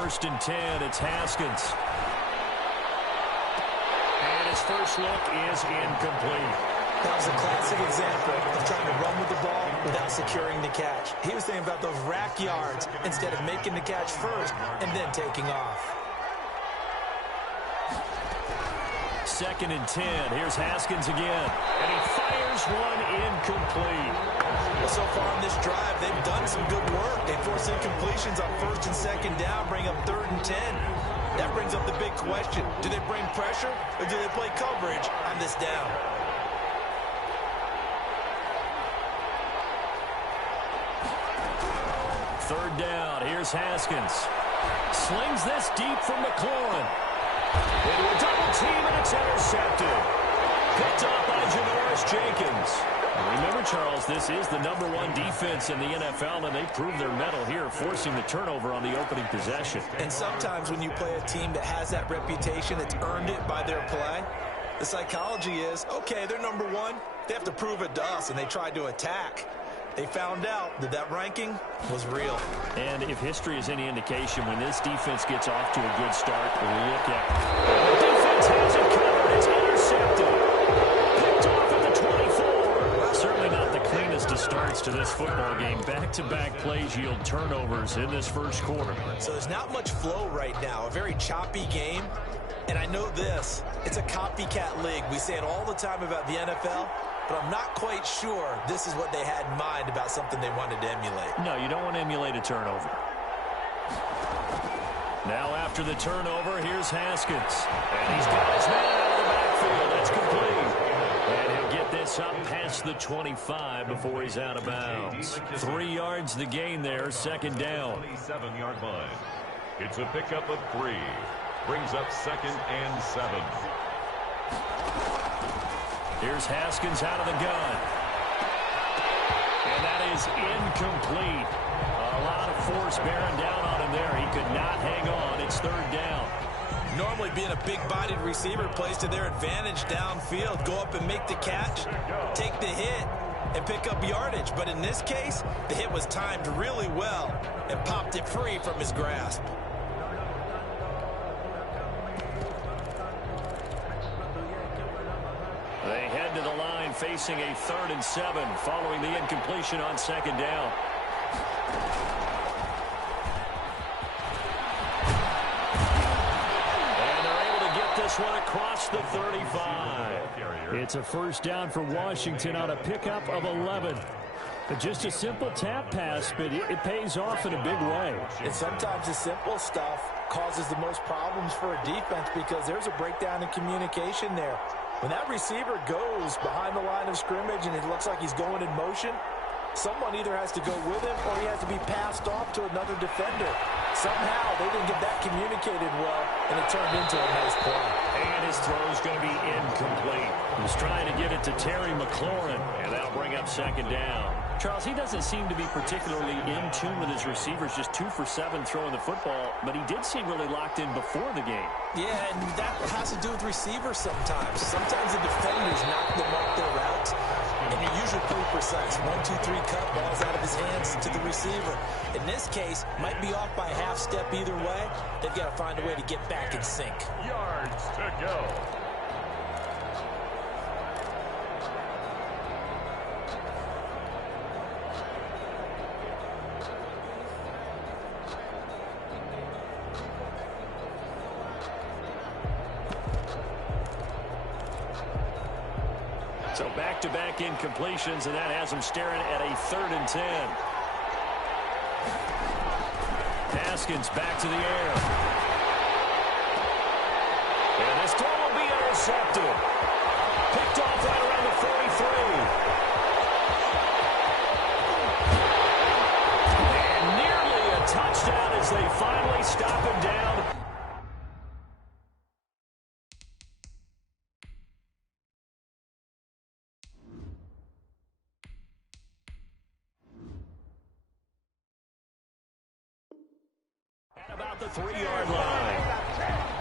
first and 10. It's Haskins. And his first look is incomplete. That was a classic example of trying to run with the ball without securing the catch. He was thinking about those rack yards instead of making the catch first and then taking off. Second and 10. Here's Haskins again. And he fires one incomplete. Well, so far on this drive, they've done some good work. They force incompletions on first and second down, bring up third and 10. That brings up the big question. Do they bring pressure or do they play coverage on this down? Third down. Here's Haskins. Slings this deep from McLaurin. Into a double team, and it's intercepted. Picked off by Janoris Jenkins. Remember, Charles, this is the #1 defense in the NFL, and they proved their mettle here, forcing the turnover on the opening possession. And sometimes when you play a team that has that reputation, that's earned it by their play, the psychology is, okay, they're #1. They have to prove it to us, and they tried to attack. They found out that that ranking was real. And if history is any indication, when this defense gets off to a good start, look at it. The defense has it covered. It's intercepted. Picked off at the 24. Certainly not the cleanest of starts to this football game. Back-to-back plays yield turnovers in this first quarter. So there's not much flow right now. A very choppy game. And I know this. It's a copycat league. We say it all the time about the NFL. But I'm not quite sure this is what they had in mind about something they wanted to emulate. No, you don't want to emulate a turnover. Now after the turnover, here's Haskins. And he's got his man out of the backfield. That's complete. And he'll get this up past the 25 before he's out of bounds. 3 yards the gain there, second down. 27-yard line. It's a pickup of 3. Brings up second and 7. Here's Haskins out of the gun. And that is incomplete. A lot of force bearing down on him there. He could not hang on. It's third down. Normally being a big-bodied receiver plays to their advantage downfield. Go up and make the catch, take the hit, and pick up yardage. But in this case, the hit was timed really well and popped it free from his grasp. They head to the line facing a 3rd and 7 following the incompletion on second down. And they're able to get this one across the 35. It's a first down for Washington on a pickup of 11. Just a simple tap pass, but it pays off in a big way. And sometimes the simple stuff causes the most problems for a defense because there's a breakdown in communication there. When that receiver goes behind the line of scrimmage and it looks like he's going in motion, someone either has to go with him or he has to be passed off to another defender. Somehow they didn't get that communicated well, and it turned into a nice play. And his throw is going to be incomplete. He was trying to get it to Terry McLaurin, and that'll bring up second down. Charles, he doesn't seem to be particularly in tune with his receivers, just 2 for 7 throwing the football, but he did seem really locked in before the game. Yeah, and that has to do with receivers sometimes. Sometimes the defenders knock them off their routes, and you're usually pretty precise. 1, 2, 3 cut, balls out of his hands to the receiver. In this case, might be off by a half step either way. They've got to find a way to get back in sync. Yards to go. So back-to-back incompletions, and that has them staring at a 3rd and 10. Haskins back to the air. And this throw will be intercepted. Picked off right around the 43. And nearly a touchdown as they finally stop him down. About the 3-yard line.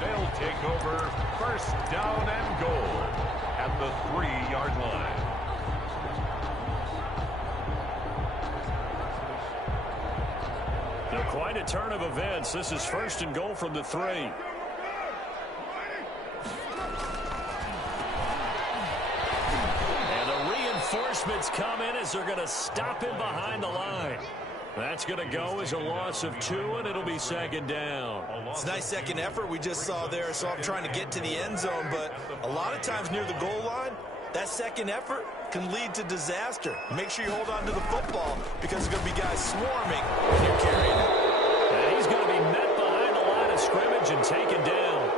They'll take over first down and goal at the 3-yard line. The Quite a turn of events. This is 1st and goal from the 3. And the reinforcements come in as they're going to stop him behind the line. That's going to go as a loss of 2, and it'll be 2nd down. It's a nice second effort we just saw there. So I'm trying to get to the end zone, but a lot of times near the goal line, that second effort can lead to disaster. Make sure you hold on to the football because there's going to be guys swarming when you're carrying it. And he's going to be met behind the line of scrimmage and taken down.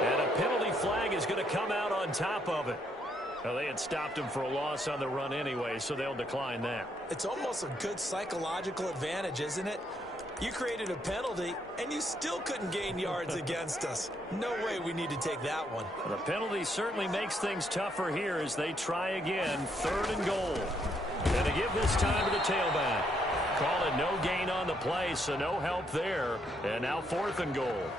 And a penalty flag is going to come out on top of it. Well, they had stopped him for a loss on the run anyway, so they'll decline that. It's almost a good psychological advantage, isn't it? You created a penalty, and you still couldn't gain yards against us. No way we need to take that one. The penalty certainly makes things tougher here as they try again. 3rd and goal. And to give this time to the tailback. Call it no gain on the play, so no help there. And now 4th and goal.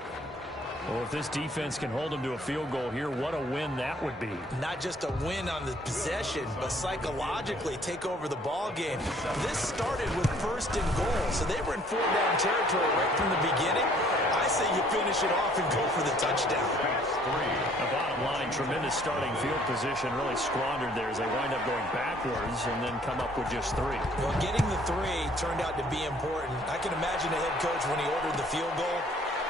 Well, if this defense can hold them to a field goal here, what a win that would be. Not just a win on the possession, but psychologically take over the ball game. This started with 1st and goal, so they were in 4-down territory right from the beginning. I say you finish it off and go for the touchdown. The bottom line, tremendous starting field position, really squandered there as they wind up going backwards and then come up with just 3. Well, getting the 3 turned out to be important. I can imagine the head coach when he ordered the field goal.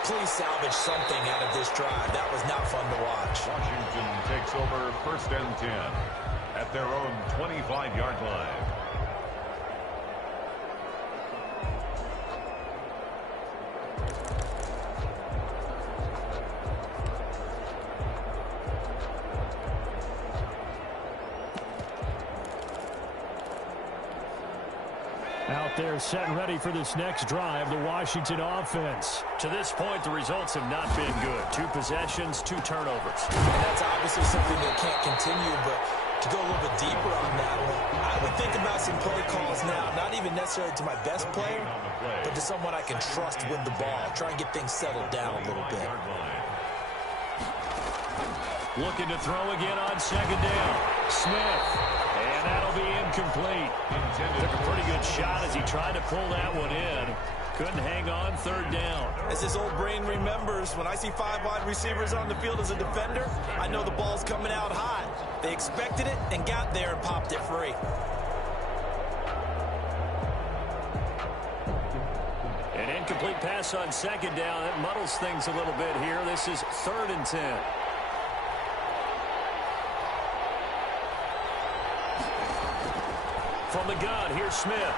Please salvage something out of this drive. That was not fun to watch. Washington takes over 1st and 10 at their own 25-yard line. Out there set and ready for this next drive, the Washington offense. To this point, the results have not been good. 2 possessions, 2 turnovers. And that's obviously something that can't continue, but to go a little bit deeper on that one, I would think about some play calls now, not even necessarily to my best player, but to someone I can trust with the ball. Try and get things settled down a little bit. Looking to throw again on 2nd down. Smith. And that'll be incomplete. Took a pretty good shot as he tried to pull that one in. Couldn't hang on 3rd down. As his old brain remembers, when I see 5 wide receivers on the field as a defender, I know the ball's coming out hot. They expected it and got there and popped it free. An incomplete pass on 2nd down. That muddles things a little bit here. This is 3rd and 10. From the gun, here's Smith.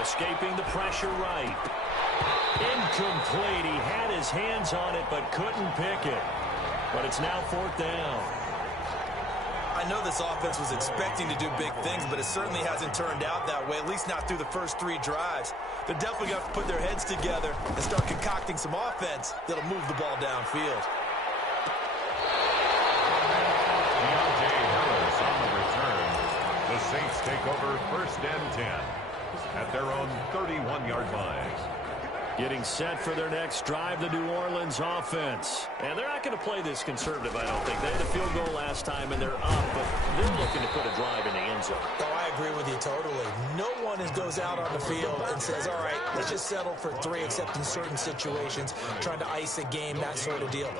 Escaping the pressure right. Incomplete. He had his hands on it but couldn't pick it. But it's now 4th down. I know this offense was expecting to do big things, but it certainly hasn't turned out that way, at least not through the first 3 drives. They're definitely going to put their heads together and start concocting some offense that'll move the ball downfield. The Saints take over 1st and 10 at their own 31-yard line. Getting set for their next drive, the New Orleans offense. And they're not going to play this conservative, I don't think. They had a field goal last time, and they're up, but they're looking to put a drive in the end zone. Oh, I agree with you totally. No one goes out on the field and says, all right, let's just settle for 3, except in certain situations, trying to ice a game, that sort of deal.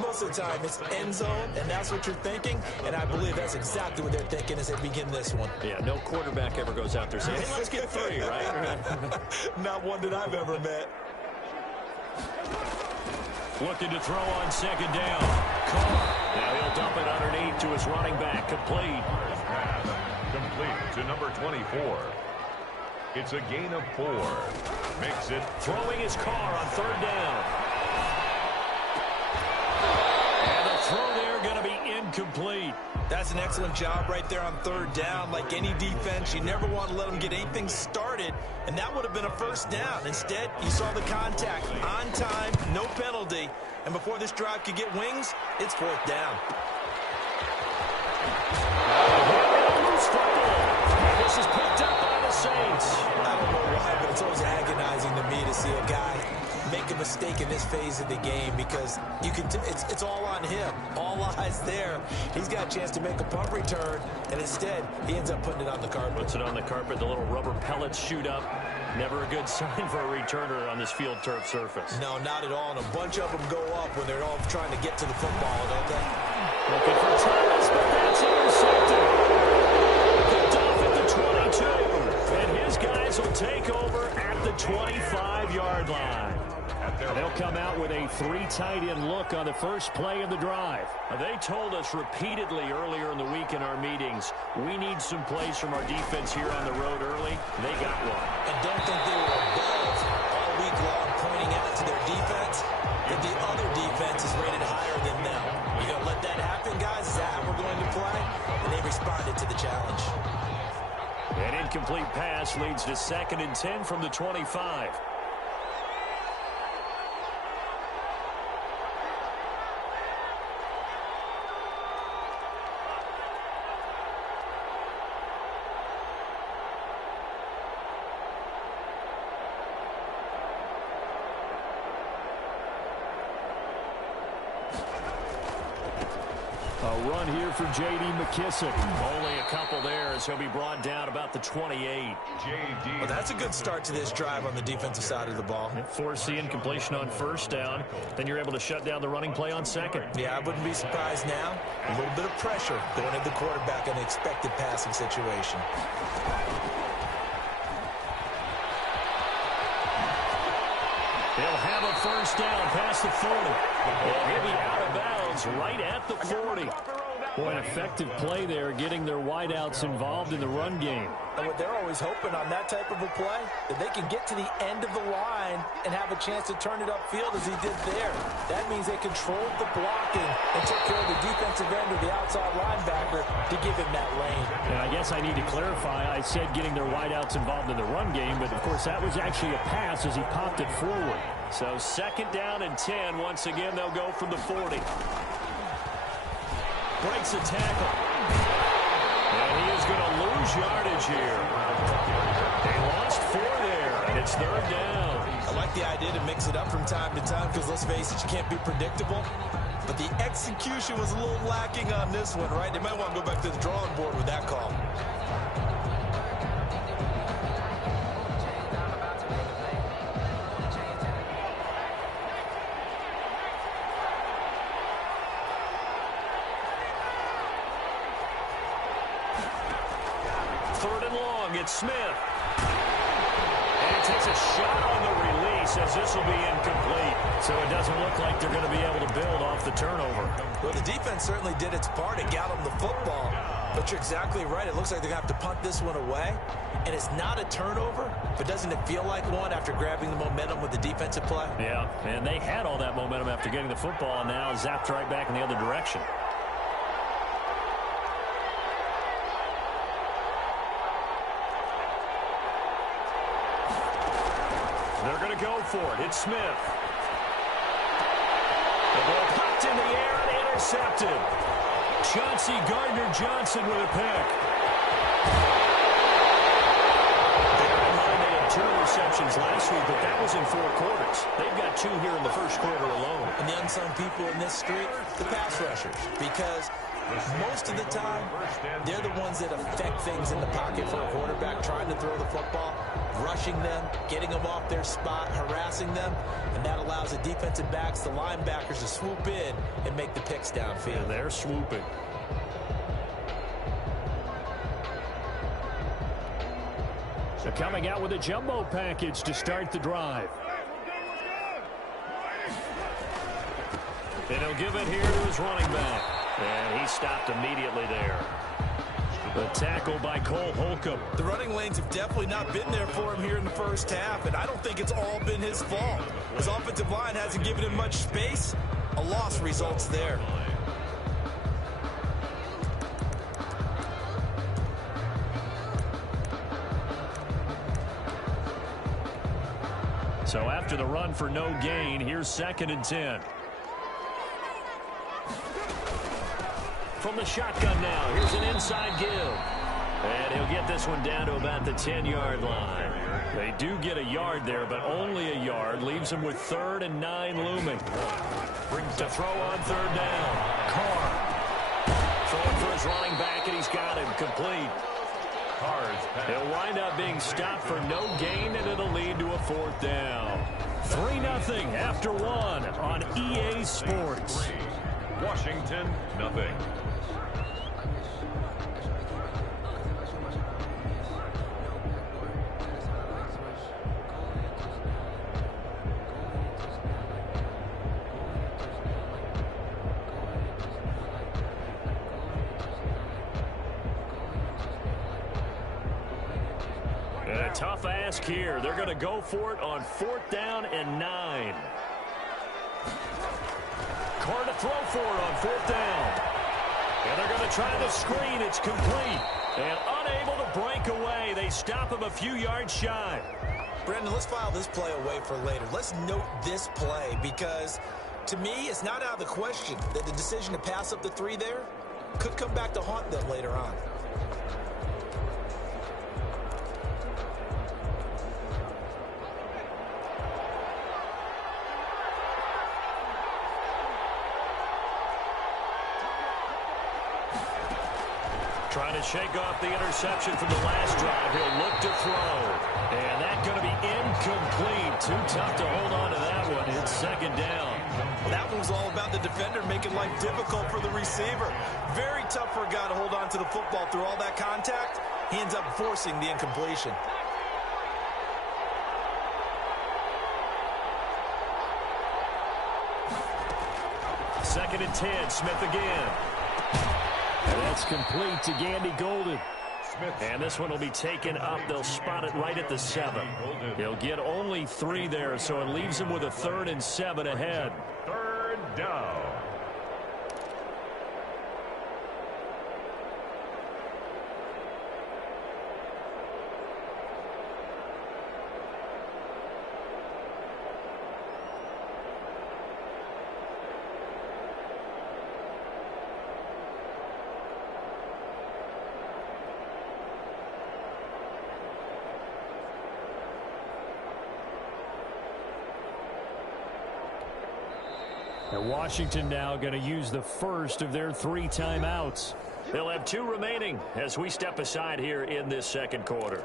Most of the time, it's end zone, and that's what you're thinking, and I believe that's exactly what they're thinking as they begin this one. Yeah, no quarterback ever goes out there saying, hey, let's get 3, right? Not one that I've ever met. Looking to throw on 2nd down. Carr. Now he'll dump it underneath to his running back. Complete. Complete to number 24. It's a gain of 4. Makes it. Throwing his Carr on 3rd down. And the throw there going to be incomplete. That's an excellent job right there on 3rd down. Like any defense, you never want to let them get anything started, and that would have been a 1st down. Instead, you saw the contact on time, no penalty, and before this drive could get wings, it's 4th down. This is picked up by the Saints. I don't know why, but it's always agonizing to me to see a guy make a mistake in this phase of the game because you can. It's all on him. All eyes there. He's got a chance to make a punt return, and instead he ends up putting it on the carpet. Puts it on the carpet. The little rubber pellets shoot up. Never a good sign for a returner on this field turf surface. No, not at all. And a bunch of them go up when they're all trying to get to the football, don't they? Looking for Thomas, but that's intercepted. Picked off at the 22. And his guys will take over at the 25-yard line. They'll come out with a 3-tight-end look on the first play of the drive. They told us repeatedly earlier in the week in our meetings, we need some plays from our defense here on the road early. They got one. And don't think they were above all week long pointing out to their defense that the other defense is rated higher than them. You going to let that happen, guys? Is that how we're going to play? And they responded to the challenge. An incomplete pass leads to 2nd and 10 from the 25. A run here for J.D. McKissick. Only a couple there as he'll be brought down about the 28. Well, that's a good start to this drive on the defensive side of the ball. Forcing completion on 1st down. Then you're able to shut down the running play on 2nd. Yeah, I wouldn't be surprised now. A little bit of pressure going at the quarterback in an expected passing situation. They'll have a 1st down past the 40. He'll be out of bounds right at the 40. Boy, an effective play there, getting their wideouts involved in the run game. And what they're always hoping on that type of a play, that they can get to the end of the line and have a chance to turn it upfield as he did there. That means they controlled the blocking and took care of the defensive end or the outside linebacker to give him that lane. And I guess I need to clarify, I said getting their wideouts involved in the run game, but of course that was actually a pass as he popped it forward. So 2nd down and 10. Once again, they'll go from the 40. Breaks a tackle. And he is going to lose yardage here. They lost 4 there, and it's 3rd down. I like the idea to mix it up from time to time because, let's face it, you can't be predictable. But the execution was a little lacking on this one, right? They might want to go back to the drawing board with that call. It's Smith. And he takes a shot on the release as this will be incomplete. So it doesn't look like they're going to be able to build off the turnover. Well, the defense certainly did its part and got them the football. But you're exactly right. It looks like they're going to have to punt this one away. And it's not a turnover, but doesn't it feel like one after grabbing the momentum with the defensive play? Yeah, and they had all that momentum after getting the football, and now zapped right back in the other direction. They're going to go for it. It's Smith. The ball popped in the air and intercepted. Chauncey Gardner-Johnson with a pick. Bear in mind they had 2 interceptions last week, but that was in 4 quarters. They've got 2 here in the 1st quarter alone. And the unsung people in this street, the pass rushers, because most of the time, they're the ones that affect things in the pocket for a quarterback, trying to throw the football, rushing them, getting them off their spot, harassing them, and that allows the defensive backs, the linebackers, to swoop in and make the picks downfield. And they're swooping. So coming out with a jumbo package to start the drive. And he'll give it here to his running back. And he stopped immediately there. The tackle by Cole Holcomb. The running lanes have definitely not been there for him here in the 1st half, and I don't think it's all been his fault. His offensive line hasn't given him much space. A loss results there. So after the run for no gain, here's 2nd and 10. From the shotgun now, here's an inside give. And he'll get this one down to about the 10-yard line. They do get a yard there, but only a yard. Leaves him with 3rd and 9 looming. Brings to throw on 3rd down. Carr throwing for his running back, and he's got him complete. Cards pass. He'll wind up being stopped for no gain, and it'll lead to a 4th down. 3-0 after 1 on EA Sports. Washington, nothing. And a tough ask here. They're going to go for it on 4th down and 9. Carr to throw for it on 4th down. And they're going to try the screen. It's complete. And unable to break away. They stop him a few yards shy. Brendan, let's file this play away for later. Let's note this play because, to me, it's not out of the question that the decision to pass up the 3 there could come back to haunt them later on. Trying to shake off the interception from the last drive. He'll look to throw. And that's going to be incomplete. Too tough to hold on to that one. It's 2nd down. That one was all about the defender making life difficult for the receiver. Very tough for a guy to hold on to the football through all that contact. He ends up forcing the incompletion. Second and 10. Smith again. And that's complete to Gandy Golden. And this one will be taken up. They'll spot it right at the 7. He'll get only 3 there, so it leaves him with a 3rd and 7 ahead. 3rd down. And Washington now going to use the first of their 3 timeouts. They'll have 2 remaining as we step aside here in this 2nd quarter.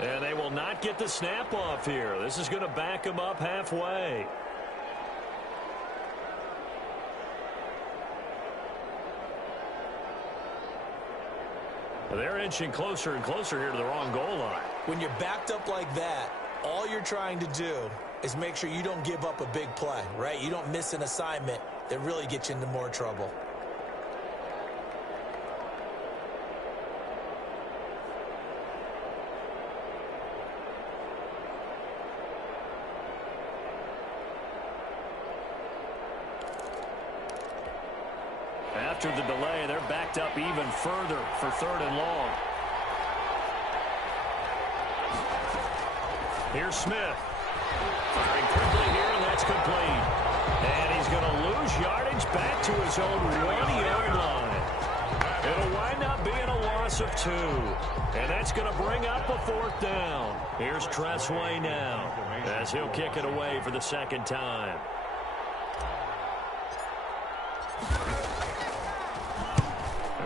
And they will not get the snap off here. This is going to back them up halfway. They're inching closer and closer here to the wrong goal line. When you're backed up like that, all you're trying to do is make sure you don't give up a big play, right? You don't miss an assignment that really gets you into more trouble. After the delay, they're backed up even further for 3rd and long. Here's Smith. Firing quickly here, and that's complete. And he's going to lose yardage back to his own 1-yard line. It'll wind up being a loss of 2. And that's going to bring up a 4th down. Here's Tressway now as he'll kick it away for the 2nd time.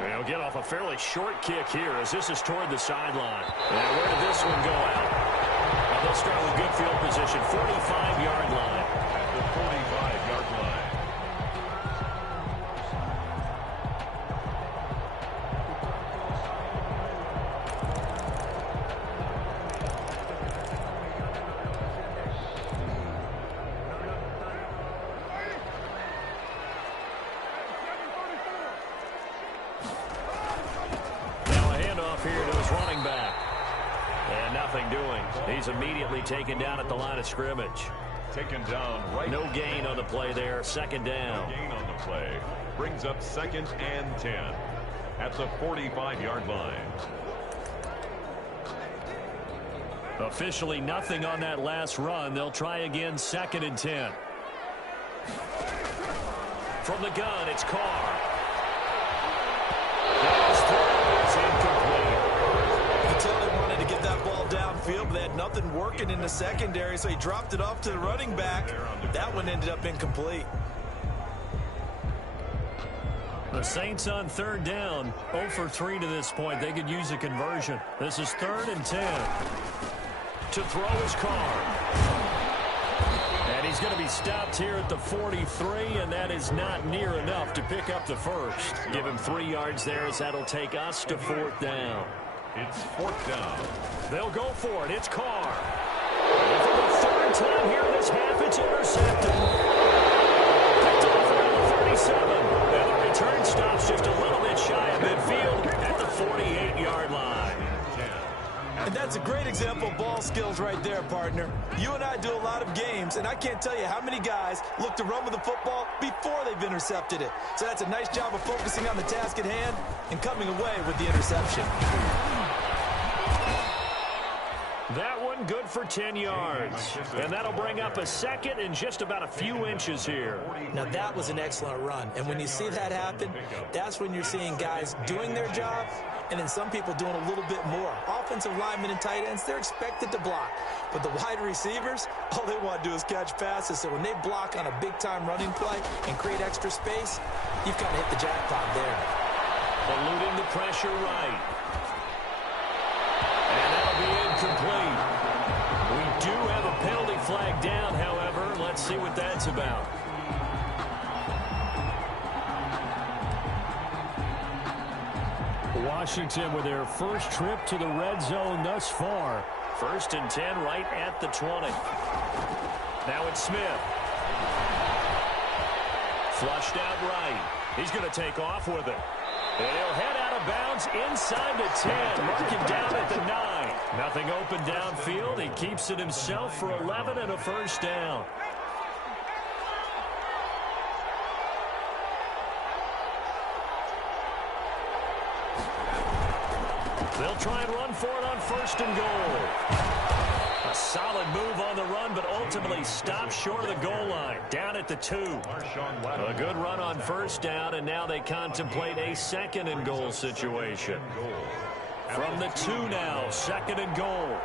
He'll get off a fairly short kick here as this is toward the sideline. And where did this one go out? Well, they'll start with good field position, 45-yard line. At the 45-yard line. He's immediately taken down at the line of scrimmage. taken down right. No gain on the play there. Second down. No gain on the play. Brings up 2nd and 10 at the 45-yard line. Officially nothing on that last run. They'll try again, 2nd and 10. From the gun, it's Carr. His throw is incomplete. You can tell they wanted to get that ball downfield, but they had nothing working in the secondary, so he dropped it off to the running back. That one ended up incomplete. The Saints on 3rd down, 0 for 3 to this point. They could use a conversion. This is 3rd and 10. To throw his Carr. And he's going to be stopped here at the 43, and that is not near enough to pick up the first. Give him 3 yards there, as that'll take us to 4th down. It's 4th down. They'll go for it. It's Carr. And for the 3rd time here in this half, it's intercepted. Picked off around the 37. And the return stops just a little bit shy of midfield at the 48-yard line. And that's a great example of ball skills right there, partner. You and I do a lot of games, and I can't tell you how many guys look to run with the football before they've intercepted it. So that's a nice job of focusing on the task at hand and coming away with the interception. That one good for 10 yards. And that'll bring up a 2nd and just about a few inches here. Now, that was an excellent run. And when you see that happen, that's when you're seeing guys doing their job and then some people doing a little bit more. Offensive linemen and tight ends, they're expected to block. But the wide receivers, all they want to do is catch passes. So when they block on a big-time running play and create extra space, you've kind of hit the jackpot there. Eluding the pressure right. And that'll be incomplete. We do have a penalty flag down, however. Let's see what that's about. Washington with their first trip to the red zone thus far. 1st and 10 right at the 20. Now it's Smith. Flushed out right. He's going to take off with it. And he'll head out of bounds inside the 10. Mark him down at the 9. Nothing open downfield. He keeps it himself for 11 and a first down. They'll try and run for it on 1st and goal. A solid move on the run, but ultimately stopped short of the goal line. Down at the 2. A good run on 1st down, and now they contemplate a 2nd and goal situation. From the 2 now, 2nd and goal.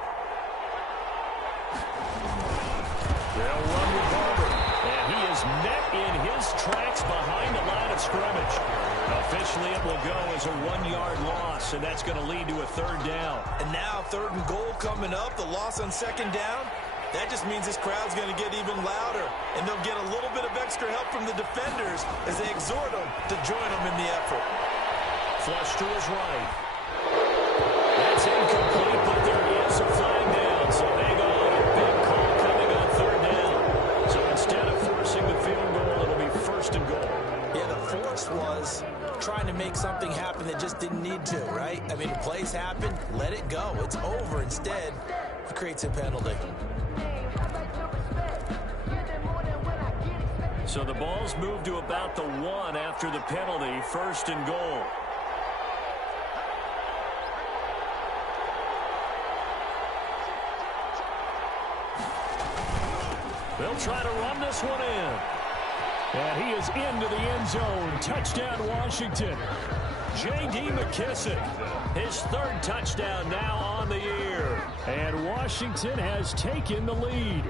They'll run with Barber. And he is met in his tracks behind the line of scrimmage. Officially, it will go as a 1-yard loss, and that's going to lead to a 3rd down. And now 3rd and goal coming up, the loss on 2nd down. That just means this crowd's going to get even louder, and they'll get a little bit of extra help from the defenders as they exhort them to join them in the effort. Flush to his right. That's incomplete, but there is a flag down, so they go on a big call coming on 3rd down. So instead of forcing the field goal, it'll be 1st and goal. Yeah, the force was trying to make something happen that just didn't need to, right? I mean, plays happen, let it go. It's over. Instead, it creates a penalty. So the ball's moved to about the 1 after the penalty, 1st and goal. They'll try to run this one in. And he is into the end zone. Touchdown, Washington. J.D. McKissic, his 3rd touchdown now on the year. And Washington has taken the lead.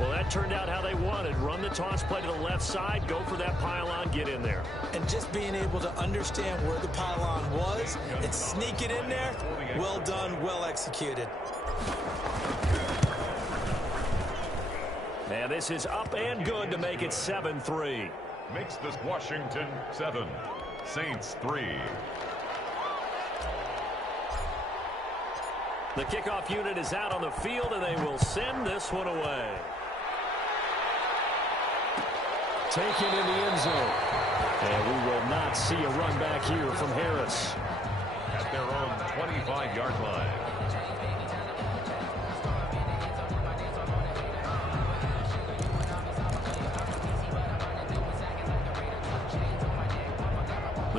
Well, that turned out how they wanted. Run the toss play to the left side, go for that pylon, get in there. And just being able to understand where the pylon was and sneak it in there, well done, well executed. And this is up and good to make it 7-3. Makes this Washington 7, Saints 3. The kickoff unit is out on the field, and they will send this one away. Taken in the end zone. And we will not see a run back here from Harris. At their own 25-yard line.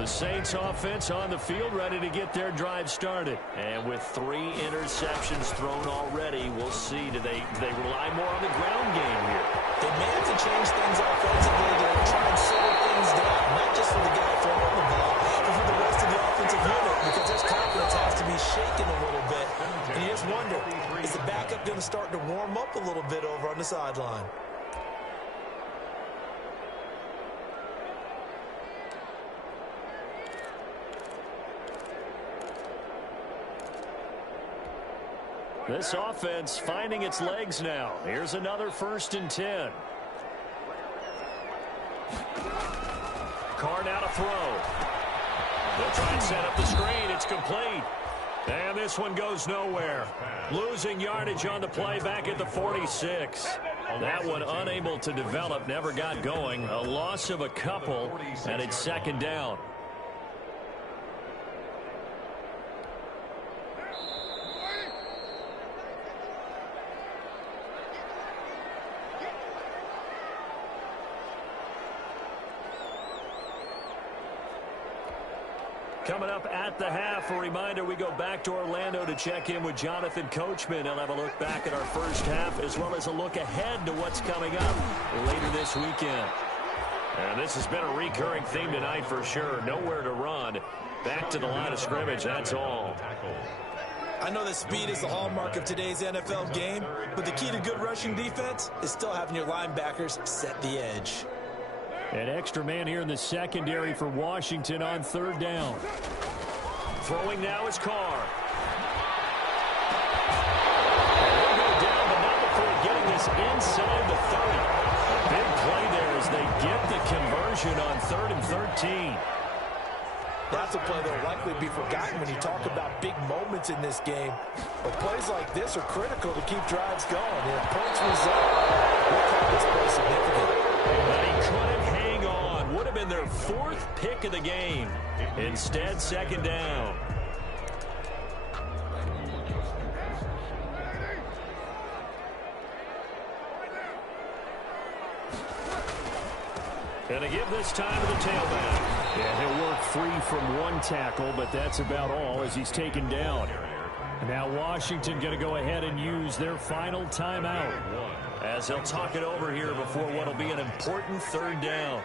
Saints offense on the field, ready to get their drive started. And with 3 interceptions thrown already, we'll see. Do they rely more on the ground game here? They may have to change things offensively to try and slow things down, not just for the guy throwing the ball, but for the rest of the offensive unit, because his confidence has to be shaken a little bit. And you just wonder, is the backup going to start to warm up a little bit over on the sideline? This offense finding its legs now. Here's another 1st and 10. Carr now to throw. They'll try and set up the screen. It's complete. And this one goes nowhere. Losing yardage on the play back at the 46. That one unable to develop, never got going. A loss of a couple, and it's 2nd down. Coming up at the half, a reminder, we go back to Orlando to check in with Jonathan Coachman. He'll have a look back at our first half as well as a look ahead to what's coming up later this weekend. And this has been a recurring theme tonight for sure. Nowhere to run. Back to the line of scrimmage, that's all. I know that speed is the hallmark of today's NFL game, but the key to good rushing defense is still having your linebackers set the edge. An extra man here in the secondary for Washington on 3rd down. Throwing now is Carr. He'll go down, but not before getting this inside the 30. A big play there as they get the conversion on 3rd and 13. That's a play that will likely be forgotten when you talk about big moments in this game. But plays like this are critical to keep drives going. And if points result, we'll call this play significant. But he couldn't hang on. Would have been their 4th pick of the game. Instead, 2nd down. And to give this time to the tailback. Yeah, he'll work free from 1 tackle, but that's about all as he's taken down. Now Washington going to go ahead and use their final timeout as they'll talk it over here before what will be an important 3rd down.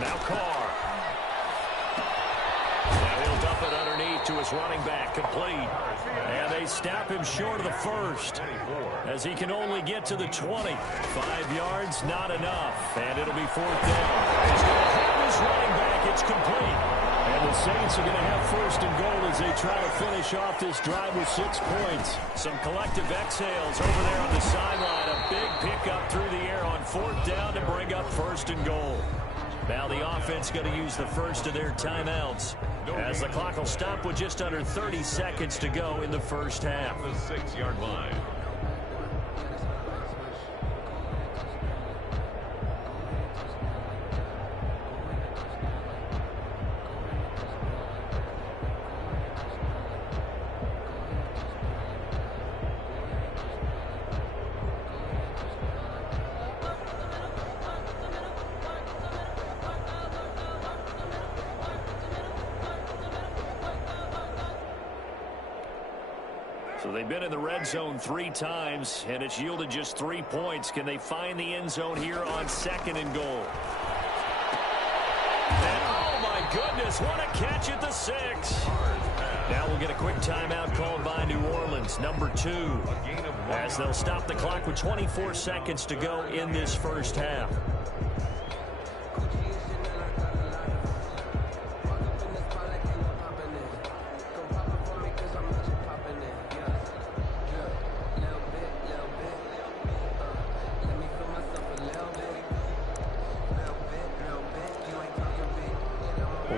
Now Carr. Now he'll dump it underneath to his running back, complete. And they snap him short of the 1st as he can only get to the 20. 5 yards, not enough. And it'll be 4th down. He's going to have his running back. It's complete. And the Saints are going to have 1st and goal as they try to finish off this drive with 6 points. Some collective exhales over there on the sideline. A big pickup through the air on 4th down to bring up 1st and goal. Now the offense going to use the first of their timeouts as the clock will stop with just under 30 seconds to go in the first half. The 6-yard line. So they've been in the red zone 3 times, and it's yielded just 3 points. Can they find the end zone here on 2nd and goal? And, oh, my goodness, what a catch at the 6. Now we'll get a quick timeout called by New Orleans, number 2, as they'll stop the clock with 24 seconds to go in this first half.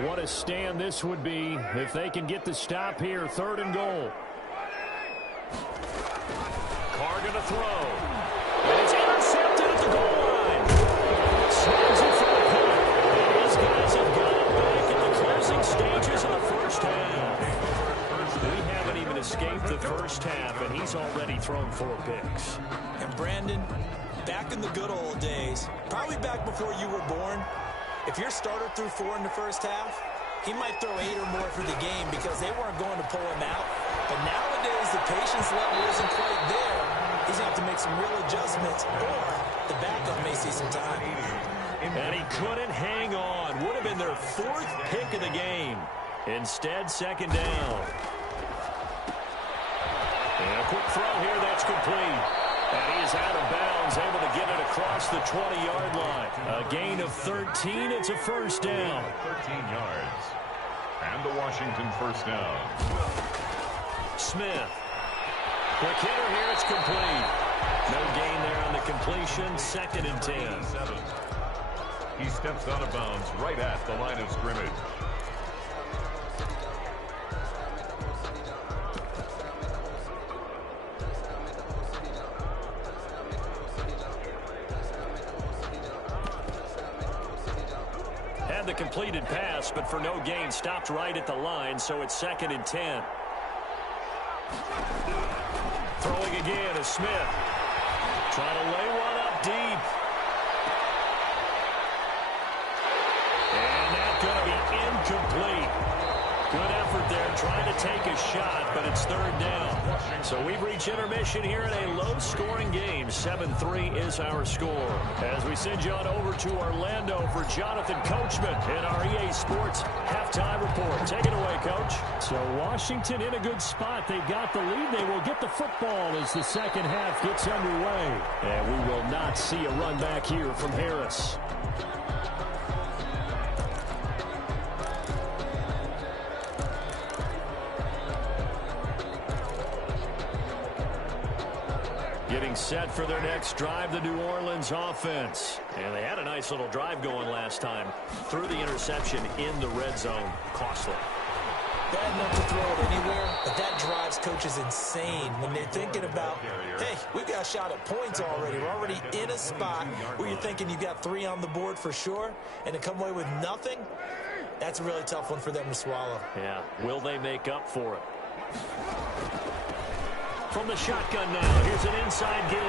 What a stand this would be if they can get the stop here. 3rd and goal. Carr going to throw. And it's intercepted at the goal line. Snags it for the punt. And these guys have got it back in the closing stages of the first half. We haven't even escaped the first half, and he's already thrown 4 picks. And Brandon, Back in the good old days, probably back before you were born, if your starter threw 4 in the first half, he might throw 8 or more for the game because they weren't going to pull him out. But nowadays, the patience level isn't quite there. He's going to have to make some real adjustments, or the backup may see some time. And he couldn't hang on. Would have been their 4th pick of the game. Instead, second down. And a quick throw here, that's complete. And he is out of bounds, able to get it across the 20-yard line. A gain of 13, it's a first down. 13 yards. And the Washington first down. Smith. Quick hitter here, it's complete. No gain there on the completion, second and 10. He steps out of bounds right at the line of scrimmage. Had the completed pass, but for no gain, stopped right at the line, so it's second and 10. Throwing again is Smith. Trying to lay one up deep. And that's going to be incomplete. Good effort there, trying to take a shot, but it's third down. So we've reached intermission here in a low-scoring game. 7-3 is our score. As we send you on over to Orlando for Jonathan Coachman in our EA Sports halftime report. Take it away, Coach. So Washington in a good spot. They got the lead. They will get the football as the second half gets underway. And we will not see a run back here from Harris. Getting set for their next drive, the New Orleans offense. And they had a nice little drive going last time. Threw the interception in the red zone. Costly. Bad enough to throw it anywhere, but that drives coaches insane when they're thinking about, hey, we've got a shot at points already. We're already in a spot where you're thinking you've got 3 on the board for sure, and to come away with nothing, that's a really tough one for them to swallow. Yeah, will they make up for it? From the shotgun now, here's an inside give.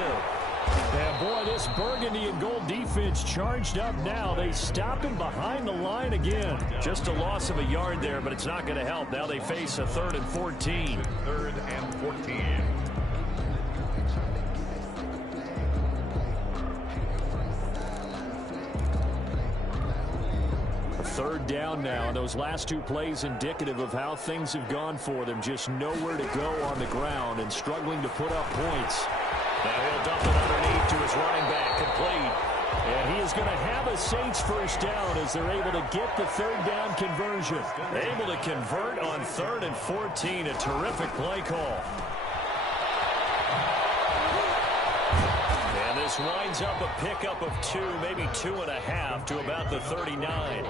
And boy, this burgundy and gold defense charged up now. They stop him behind the line again. Just a loss of a yard there, but it's not going to help. Now they face a 3rd and 14. 3rd and 14. Third down now. Those last 2 plays indicative of how things have gone for them. Just nowhere to go on the ground and struggling to put up points. Now he'll dump it underneath to his running back, complete. And he is going to have a Saints first down as they're able to get the third down conversion. Able to convert on 3rd and 14. A terrific play call. And this winds up a pickup of 2, maybe 2.5 to about the 39.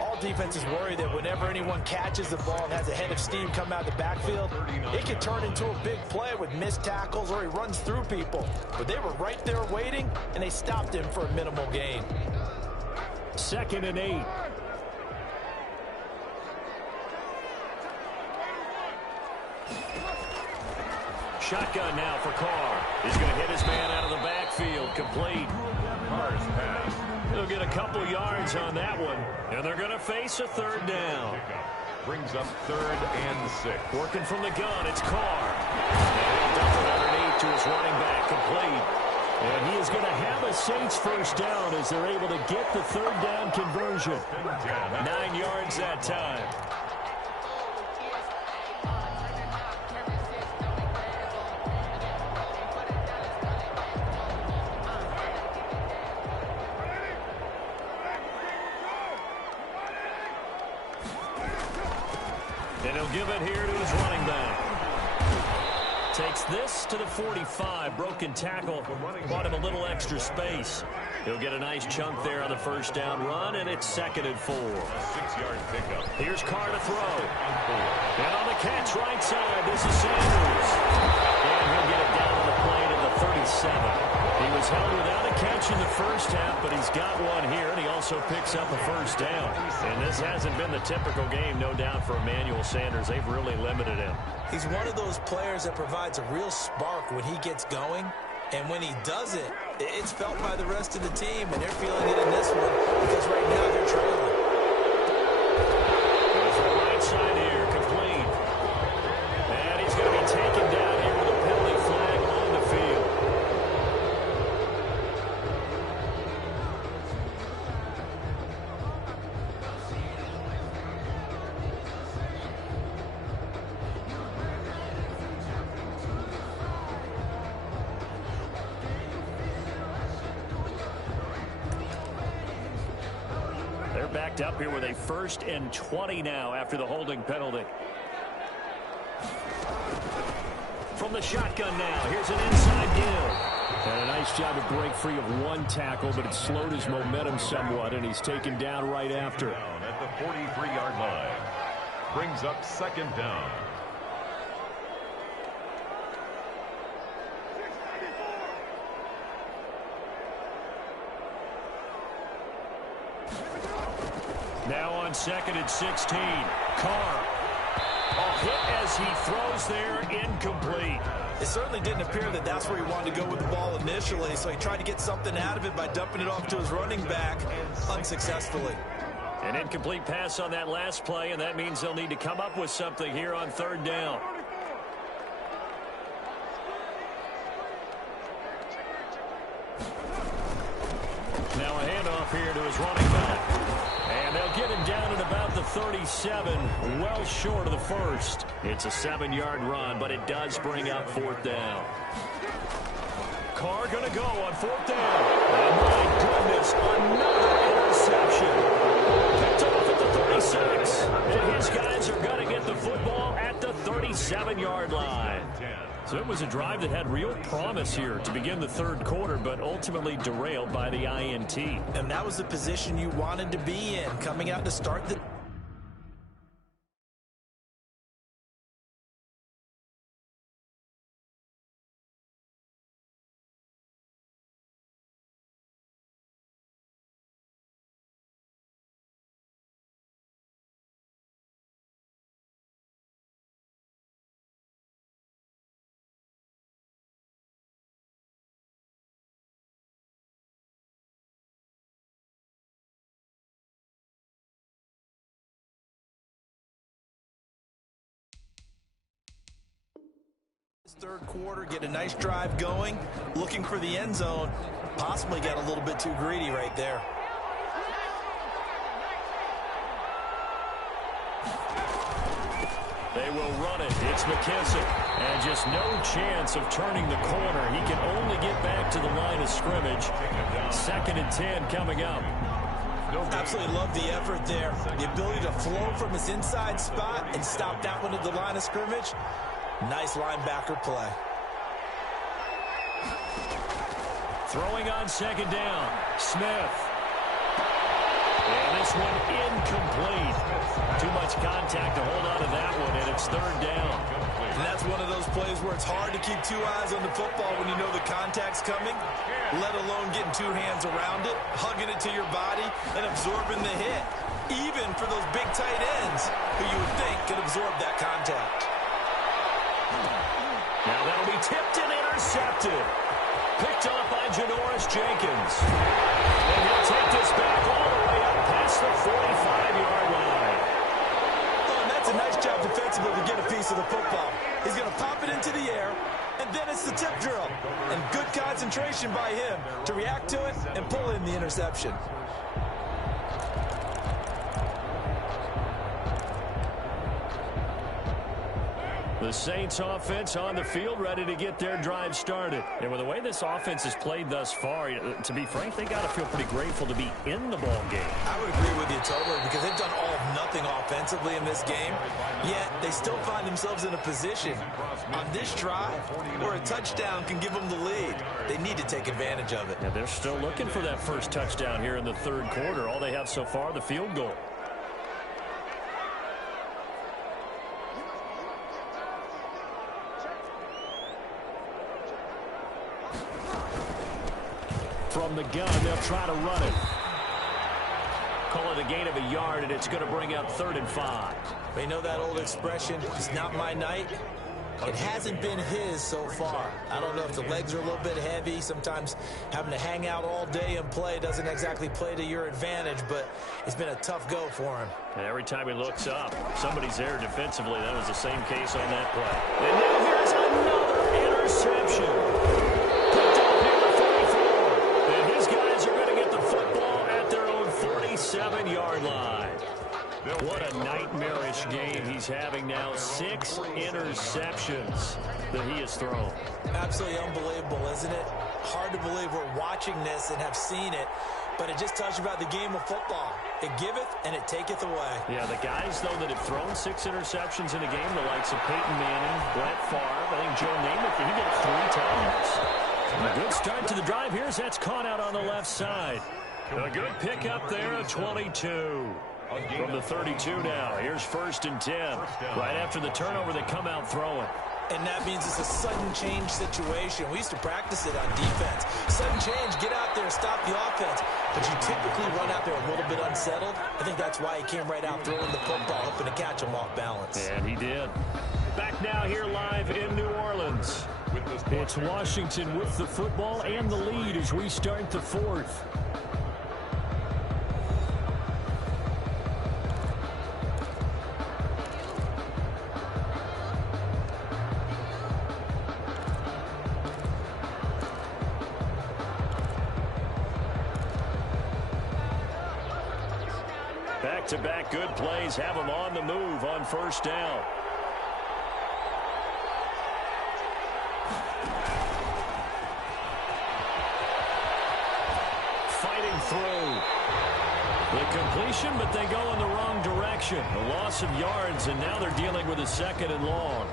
All defenses worry that whenever anyone catches the ball and has a head of steam come out of the backfield, it can turn into a big play with missed tackles or he runs through people. But they were right there waiting, and they stopped him for a minimal gain. 2nd and 8. Shotgun now for Carr. He's going to hit his man out of the backfield. Complete. Carr's pass. They'll get a couple yards on that one. And they're going to face a 3rd down. Brings up 3rd and 6. Working from the gun, it's Carr. And he'll dump it underneath to his running back. Complete. And he is going to have a Saints first down as they're able to get the third down conversion. 9 yards that time. And he'll give it here to his running back. Takes this to the 45. Broken tackle. Bought him a little extra space. He'll get a nice chunk there on the first down run, and it's 2nd and 4. A 6-yard pickup. Here's Carr to throw. And on the catch right side, this is Sanders. And he'll get it down to the plane at the 37. He was held without a catch in the first half, but he's got one here, and he also picks up a first down. And this hasn't been the typical game, no doubt, for Emmanuel Sanders. They've really limited him. He's one of those players that provides a real spark when he gets going, And when he doesn't, it's felt by the rest of the team, and they're feeling it in this one because right now they're trailing. Goes to the right side here, complete. And he's going to be taken down here with a penalty flag on the field. They're backed up here with a 1st and 20 now after the holding penalty. From the shotgun now, here's an inside give. And a nice job to break free of one tackle, but it slowed his momentum somewhat, and he's taken down right after. Down at the 43-yard line. Brings up 2nd down. Now on 2nd and 16. Carr. A hit as he throws there, incomplete. It certainly didn't appear that that's where he wanted to go with the ball initially, so he tried to get something out of it by dumping it off to his running back unsuccessfully. An incomplete pass on that last play, and that means they'll need to come up with something here on 3rd down. Now a handoff here to his running back. And they'll get him down at about the 37, well short of the 1st. It's a 7-yard run, but it does bring up 4th down. Carr going to go on 4th down. And my goodness, another interception. Picked off at the 36. And his guys are going to get the football at the 37-yard line. So it was a drive that had real promise here to begin the 3rd quarter, but ultimately derailed by the INT. And that was the position you wanted to be in, coming out to start the... Third quarter, get a nice drive going, looking for the end zone, possibly got a little bit too greedy right there. They will run it. It's McKissick. And just no chance of turning the corner. He can only get back to the line of scrimmage. 2nd and 10 coming up. Absolutely love the effort there. The ability to flow from his inside spot and stop that one at the line of scrimmage. Nice linebacker play. Throwing on 2nd down. Smith. And this one incomplete. Too much contact to hold on to that one, and it's 3rd down. And that's one of those plays where it's hard to keep 2 eyes on the football when you know the contact's coming, let alone getting 2 hands around it, hugging it to your body, and absorbing the hit. Even for those big tight ends who you would think could absorb that contact. Now that'll be tipped and intercepted. Picked off by Janoris Jenkins. And he'll take this back all the way up past the 45-yard line. Oh, and that's a nice job defensively to get a piece of the football. He's going to pop it into the air, and then it's the tip drill. And good concentration by him to react to it and pull in the interception. The Saints offense on the field, ready to get their drive started. And with the way this offense has played thus far, to be frank, they got to feel pretty grateful to be in the ball game. I would agree with you totally, because they've done all of nothing offensively in this game, yet they still find themselves in a position on this drive where a touchdown can give them the lead. They need to take advantage of it. And they're still looking for that first touchdown here in the 3rd quarter. All they have so far, the field goal. From the gun, they'll try to run it. Call it a gain of a yard, and it's going to bring up 3rd and 5. They know that old expression, it's not my night. It hasn't been his so far. I don't know if the legs are a little bit heavy. Sometimes having to hang out all day and play doesn't exactly play to your advantage, but it's been a tough go for him. And every time he looks up, somebody's there defensively. That was the same case on that play. And now here's another interception. Picked up here at 44. And his guys are going to get the football at their own 47-yard line. What a nightmarish game he's having now. 6 interceptions that he has thrown. Absolutely unbelievable, isn't it? Hard to believe we're watching this and have seen it, but it just tells you about the game of football. It giveth and it taketh away. Yeah, the guys, though, that have thrown 6 interceptions in a game, the likes of Peyton Manning, Brett Favre, I think Joe Namath, he did it 3 times. A good start to the drive. Here's that's caught out on the left side. A good pickup there at 22. From the 32 now. Here's 1st and 10. Right after the turnover, they come out throwing. And that means it's a sudden change situation. We used to practice it on defense. Sudden change, get out there, stop the offense. But you typically run out there a little bit unsettled. I think that's why he came right out throwing the football, hoping to catch him off balance. And he did. Back now here live in New Orleans. It's Washington with the football and the lead as we start the 4th. Back-to-back good plays have them on the move on 1st down. Fighting through. The completion, but they go in the wrong direction. A loss of yards, and now they're dealing with a 2nd and long.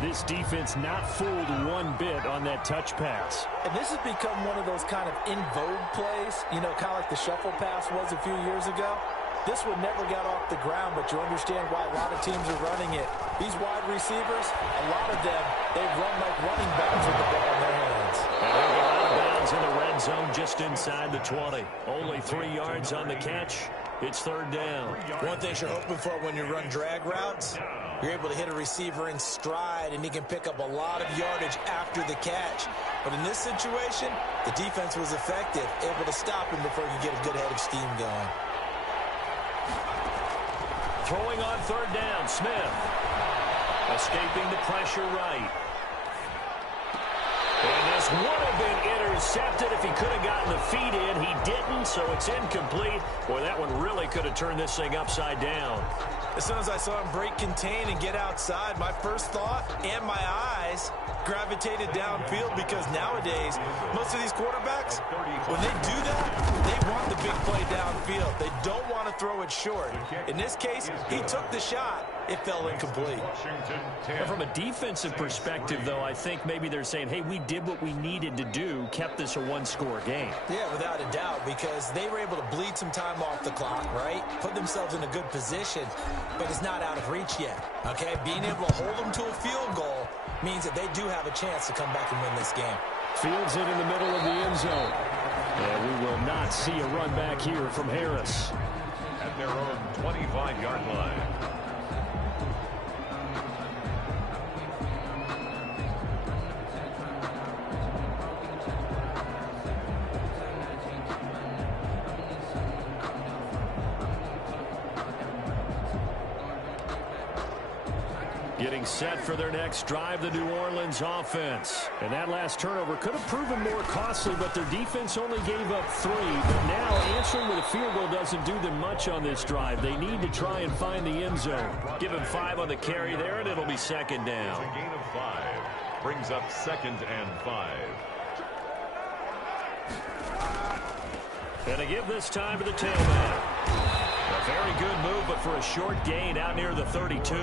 This defense not fooled one bit on that touch pass. And this has become one of those kind of in vogue plays, you know, kind of like the shuffle pass was a few years ago. This one never got off the ground, but you understand why a lot of teams are running it. These wide receivers, a lot of them, they run like running backs with the ball in their hands. And they go out of bounds in the red zone just inside the 20. Only 3 yards on the catch. It's 3rd down. One thing you're hoping for when you run drag routes, you're able to hit a receiver in stride, and he can pick up a lot of yardage after the catch. But in this situation, the defense was effective, able to stop him before he could get a good head of steam going. Throwing on 3rd down, Smith. Escaping the pressure right. And this would have been intercepted if he could have gotten the feet in. He didn't, so it's incomplete. Boy, that one really could have turned this thing upside down. As soon as I saw him break contain and get outside, my first thought and my eyes gravitated downfield, because nowadays, most of these quarterbacks, when they do that, they want the big play downfield. They don't want to throw it short. In this case, he took the shot. It fell incomplete. And from a defensive perspective, though, I think maybe they're saying, hey, we did what we needed to do, kept this a 1-score game. Yeah, without a doubt, because they were able to bleed some time off the clock, right? Put themselves in a good position, but it's not out of reach yet, okay? Being able to hold them to a field goal means that they do have a chance to come back and win this game. Fields it in the middle of the end zone. And we will not see a run back here from Harris. At their own 25-yard line. Getting set for their next drive, the New Orleans offense. And that last turnover could have proven more costly, but their defense only gave up 3. But now answering with a field goal doesn't do them much on this drive. They need to try and find the end zone. Give him 5 on the carry there, and it'll be 2nd down. A gain of 5 brings up 2nd and 5. And to give this time to the tailback. A very good move, but for a short gain out near the 32.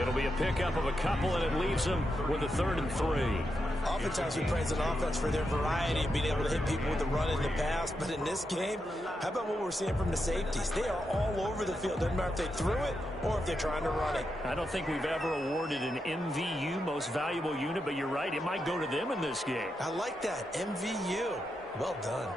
It'll be a pickup of a couple, and it leaves them with a 3rd and 3. Oftentimes we praise an offense for their variety of being able to hit people with the run in the pass, but in this game, how about what we're seeing from the safeties? They are all over the field. Doesn't matter if they threw it or if they're trying to run it. I don't think we've ever awarded an MVU, most valuable unit, but you're right, it might go to them in this game. I like that, MVU. Well done.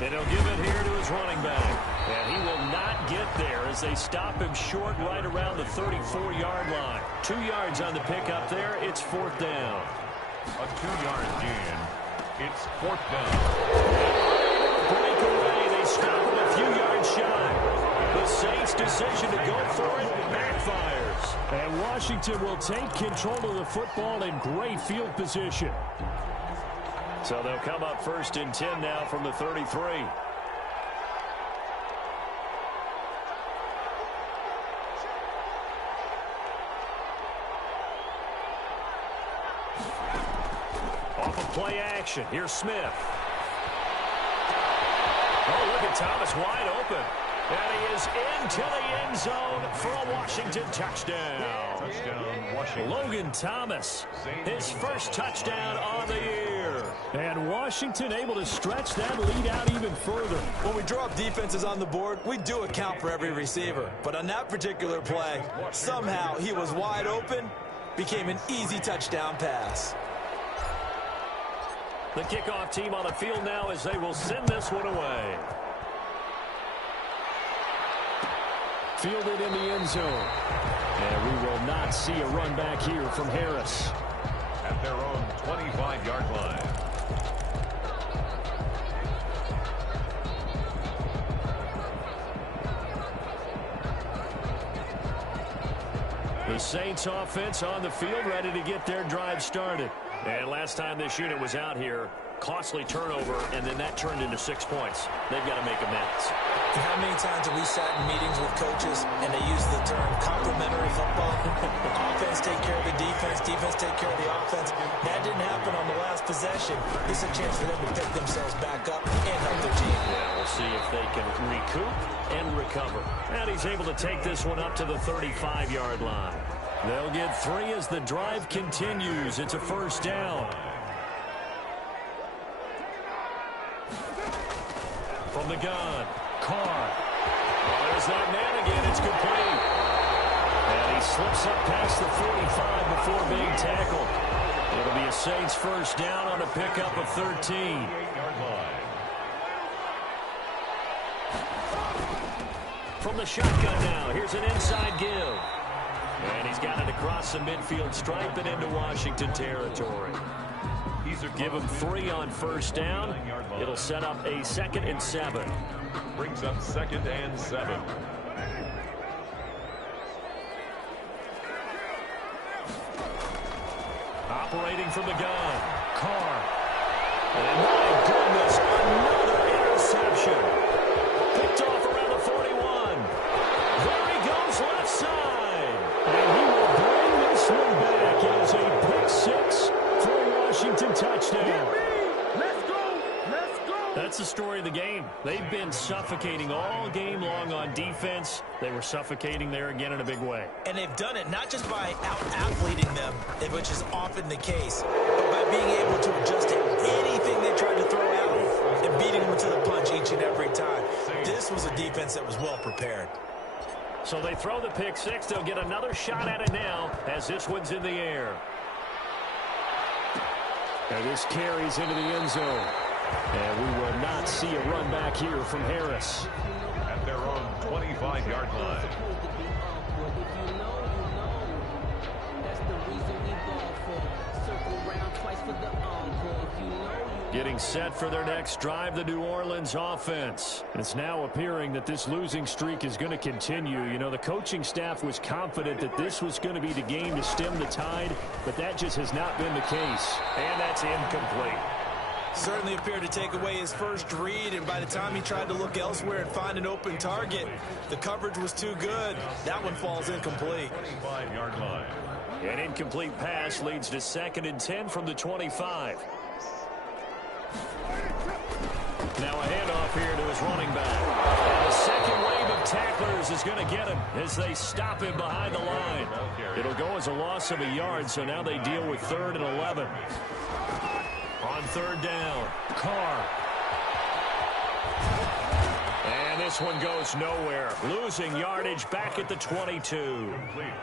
And he'll give it here to his running back. And he will not get there as they stop him short right around the 34-yard line. 2 yards on the pickup there. It's 4th down. A 2-yard gain. It's 4th down. Breakaway. They stop him a few yards shy. The Saints' decision to go for it backfires. And Washington will take control of the football in great field position. So they'll come up 1st and 10 now from the 33. Off of play action. Here's Smith. Oh, look at Thomas wide open. And he is into the end zone for a Washington touchdown. Touchdown, Washington. Logan Thomas, his first touchdown on the year. And Washington able to stretch that lead out even further. When we draw up defenses on the board, we do account for every receiver. But on that particular play, somehow he was wide open, became an easy touchdown pass. The kickoff team on the field now as they will send this one away. Fielded in the end zone. And we will not see a run back here from Harris. At their own 25-yard line. The Saints offense on the field ready to get their drive started. And last time this unit was out here, costly turnover, and then that turned into 6 points. They've got to make amends. How many times have we sat in meetings with coaches and they use the term complementary football? Offense take care of the defense, defense take care of the offense. That didn't happen on the last possession. This is a chance for them to pick themselves back up and help their team. Yeah, we'll see if they can recoup and recover. And he's able to take this one up to the 35-yard line. They'll get 3 as the drive continues. It's a 1st down. From the gun, Carr. Oh, there's that man again. It's complete. And he slips up past the 45 before being tackled. It'll be a Saints 1st down on a pickup of 13. 8-yard line. From the shotgun now, here's an inside give. And he's got it across the midfield stripe and into Washington territory. Give him 3 on 1st down. It'll set up a 2nd and 7. Brings up 2nd and 7. Operating from the gun, Carr. And my goodness, another interception. Picked off around the 41. There he goes left side. And he will bring this one back as a pick 6 for a Washington touchdown. That's the story of the game. They've been suffocating all game long on defense. They were suffocating there again in a big way. And they've done it not just by out-athleting them, which is often the case, but by being able to adjust to anything they tried to throw out and beating them to the punch each and every time. This was a defense that was well prepared. So they throw the pick 6. They'll get another shot at it now as this one's in the air. And this carries into the end zone. And we will not see a run back here from Harris. At their own 25-yard line. Getting set for their next drive, the New Orleans offense. It's now appearing that this losing streak is going to continue. You know, the coaching staff was confident that this was going to be the game to stem the tide, but that just has not been the case. And that's incomplete. Certainly appeared to take away his first read, and by the time he tried to look elsewhere and find an open target, the coverage was too good. That one falls incomplete. 25-yard line. An incomplete pass leads to 2nd and 10 from the 25. Now a handoff here to his running back. And the second wave of tacklers is going to get him as they stop him behind the line. It'll go as a loss of a yard, so now they deal with 3rd and 11. On 3rd down, Carr. And this one goes nowhere. Losing yardage back at the 22.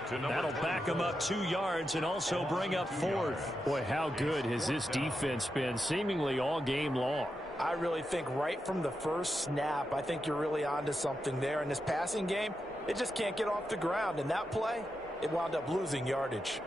That'll back him up 2 yards and also bring up 4th. Boy, how good has this defense been seemingly all game long? I really think right from the first snap, I think you're really onto something there. In this passing game, it just can't get off the ground. And that play, it wound up losing yardage.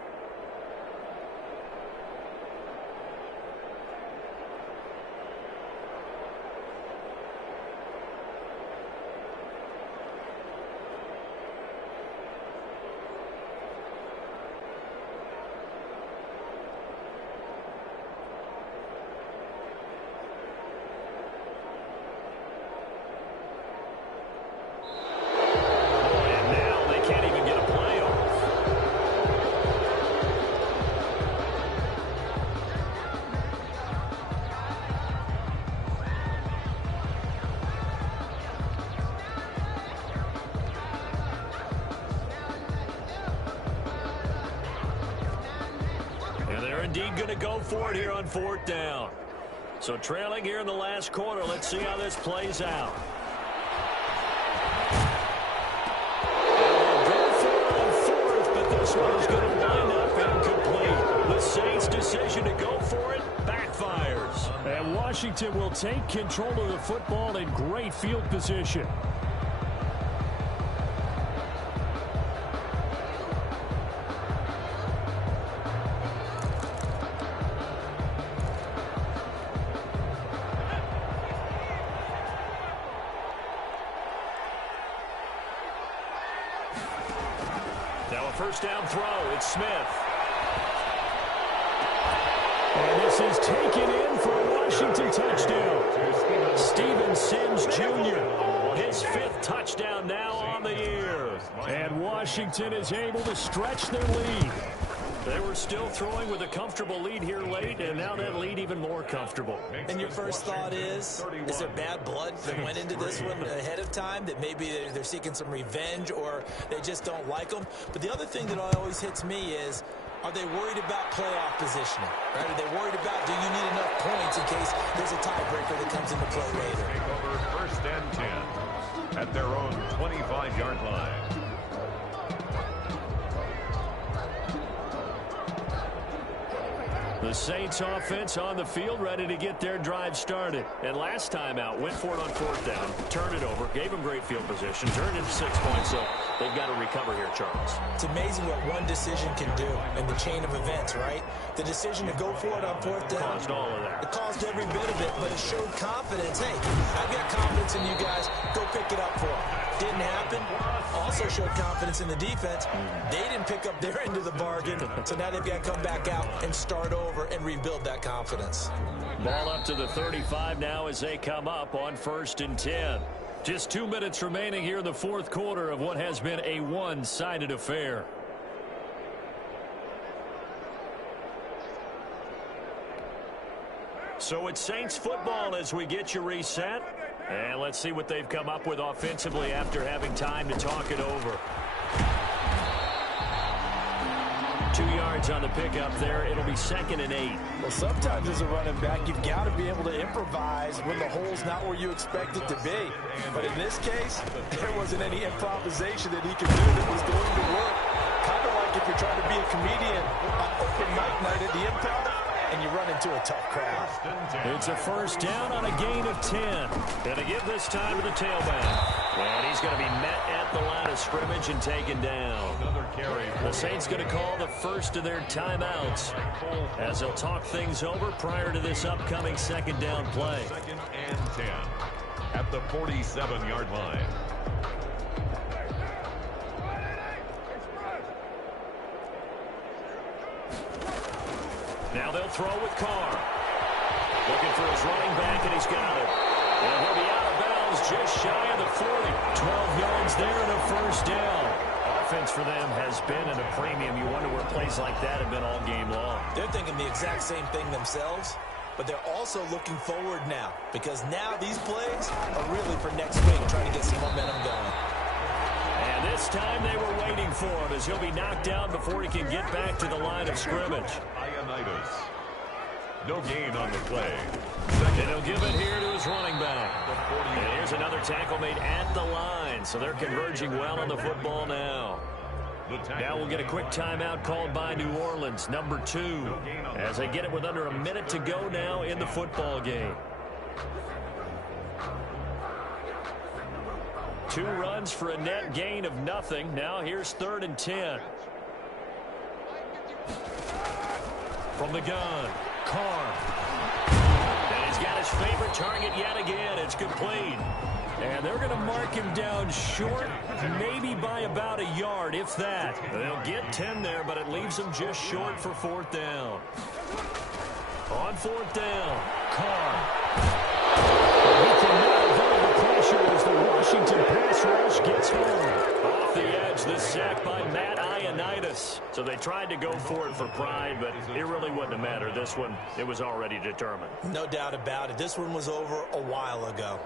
Indeed going to go for it here on 4th down. So trailing here in the last quarter. Let's see how this plays out. And they'll go for it on 4th, but this one is going to wind up incomplete. The Saints' decision to go for it backfires. And Washington will take control of the football in great field position. Now a first down throw. It's Smith. And this is taken in for a Washington touchdown. Steven Sims Jr. His 5th touchdown now on the year. And Washington is able to stretch their lead. They were still throwing with a comfortable lead here late, and now that lead even more comfortable. And your first thought is there bad blood that went into this one ahead of time, that maybe they're seeking some revenge or they just don't like them? But the other thing that always hits me is, are they worried about playoff positioning? Right? Are they worried about, do you need enough points in case there's a tiebreaker that comes into play later? Take over 1st and 10 at their own 25-yard line. The Saints offense on the field, ready to get their drive started. And last time out, went for it on 4th down, turned it over, gave them great field position, turned into 6 points, so they've got to recover here, Charles. It's amazing what one decision can do in the chain of events, right? The decision to go for it on 4th down. Caused all of that. It caused every bit of it, but it showed confidence. Hey, I've got confidence in you guys. Go pick it up for them. Didn't happen. Also showed confidence in the defense. They didn't pick up their end of the bargain, so now they've got to come back out and start over and rebuild that confidence. Ball up to the 35 now as they come up on 1st and 10. Just 2 minutes remaining here in the 4th quarter of what has been a one-sided affair. So it's Saints football as we get you reset. And let's see what they've come up with offensively after having time to talk it over. 2 yards on the pickup there. It'll be 2nd and 8. Well, sometimes as a running back, you've got to be able to improvise when the hole's not where you expect it to be. But in this case, there wasn't any improvisation that he could do that was going to work. Kind of like if you're trying to be a comedian on open mic night at the Improv, and you run into a tough crowd. It's a first down on a gain of 10. Going to give this time to the tailback. And he's going to be met at the line of scrimmage and taken down. The Saints going to call the first of their timeouts as they'll talk things over prior to this upcoming 2nd down play. 2nd and 10 at the 47-yard line. Now they'll throw with Carr. Looking for his running back, and he's got it. And he'll be out of bounds just shy of the 40. 12 yards there and a first down. Offense for them has been at a premium. You wonder where plays like that have been all game long. They're thinking the exact same thing themselves, but they're also looking forward now, because now these plays are really for next week, trying to get some momentum going. And this time they were waiting for him as he'll be knocked down before he can get back to the line of scrimmage. Ioannidis. No gain on the play. And he'll give it here to his running back. And here's another tackle made at the line, so they're converging well on the football now. Now we'll get a quick timeout called by New Orleans, number 2, as they get it with under a minute to go now in the football game. Two runs for a net gain of nothing. Now here's 3rd and 10. From the gun, Carr. And he's got his favorite target yet again. It's complete. And they're going to mark him down short, maybe by about a yard, if that. They'll get 10 there, but it leaves them just short for 4th down. On 4th down, Carr. He cannot avoid the pressure as the Washington pass rush gets home. Off the edge, the sack by Matt Ioannidis. So they tried to go for it for pride, but it really wouldn't have mattered. This one, it was already determined. No doubt about it. This one was over a while ago.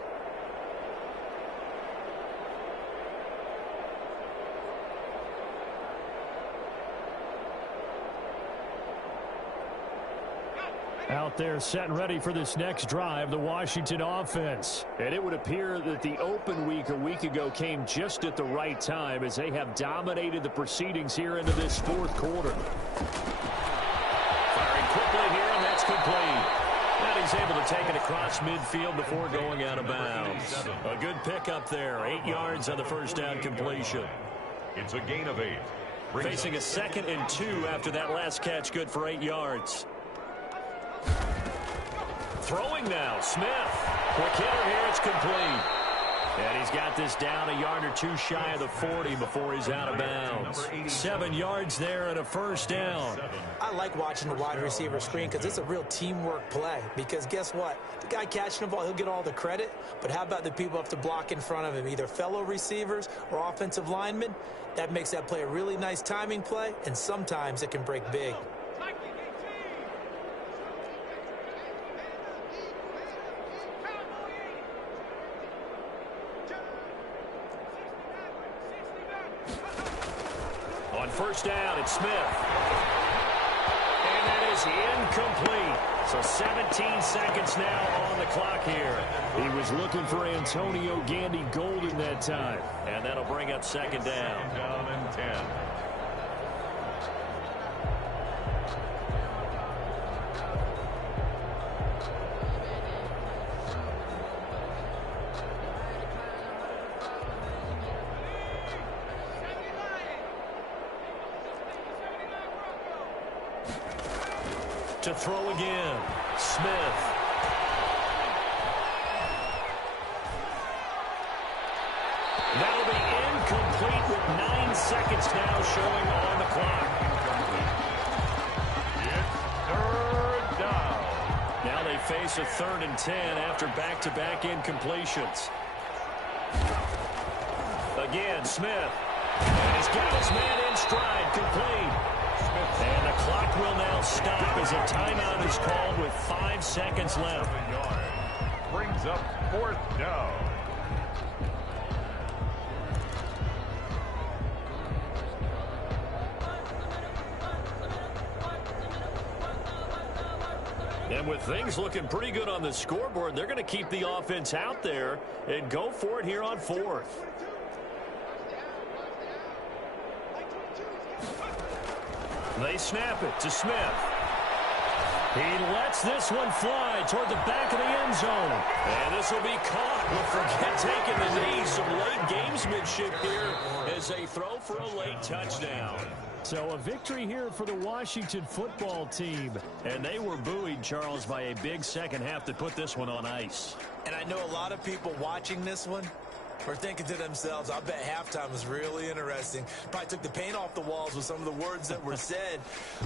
Out there set and ready for this next drive, the Washington offense. And it would appear that the open week a week ago came just at the right time as they have dominated the proceedings here into this 4th quarter. Firing quickly here, and that's complete. And he's able to take it across midfield before going out of bounds. A good pickup there. 8 yards on the first down completion. It's a gain of 8. Facing a 2nd and 2 after that last catch, good for 8 yards. Throwing now, Smith. Quick hitter here, it's complete. And he's got this down a yard or two shy of the 40 before he's out of bounds. 7 yards there and a first down. I like watching the wide receiver screen because it's a real teamwork play. Because guess what? The guy catching the ball, he'll get all the credit. But how about the people have to block in front of him, either fellow receivers or offensive linemen? That makes that play a really nice timing play, and sometimes it can break big. On first down, it's Smith. And that is incomplete. So 17 seconds now on the clock here. He was looking for Antonio Gandy Golden that time. And that'll bring up 2nd down. Down and 10. To throw again, Smith. That'll be incomplete with 9 seconds now showing on the clock. It's 3rd down. Now they face a 3rd and 10 after back-to-back incompletions. Again, Smith. And he's got his man in stride, complete. And the clock will now stop as a timeout is called with 5 seconds left. 7 yards. Brings up 4th down. And with things looking pretty good on the scoreboard, they're going to keep the offense out there and go for it here on 4th. They snap it to Smith. He lets this one fly toward the back of the end zone. And this will be caught. We'll forget taking the knee. Some late gamesmanship here as they throw for a late touchdown. So a victory here for the Washington football team. And they were buoyed, Charles, by a big second half that put this one on ice. And I know a lot of people watching this one are thinking to themselves, I bet halftime was really interesting. Probably took the paint off the walls with some of the words that were said.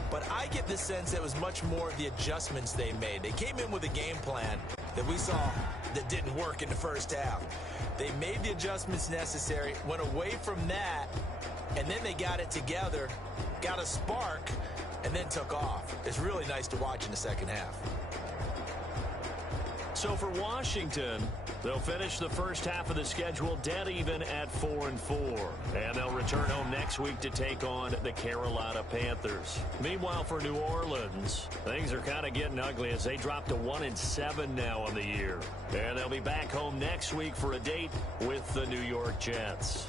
But I get the sense it was much more of the adjustments they made. They came in with a game plan that we saw that didn't work in the first half. They made the adjustments necessary, went away from that, and then they got it together, got a spark, and then took off. It's really nice to watch in the second half. So for Washington, they'll finish the first half of the schedule dead even at 4-4. And they'll return home next week to take on the Carolina Panthers. Meanwhile, for New Orleans, things are kind of getting ugly as they drop to 1-7 now on the year. And they'll be back home next week for a date with the New York Jets.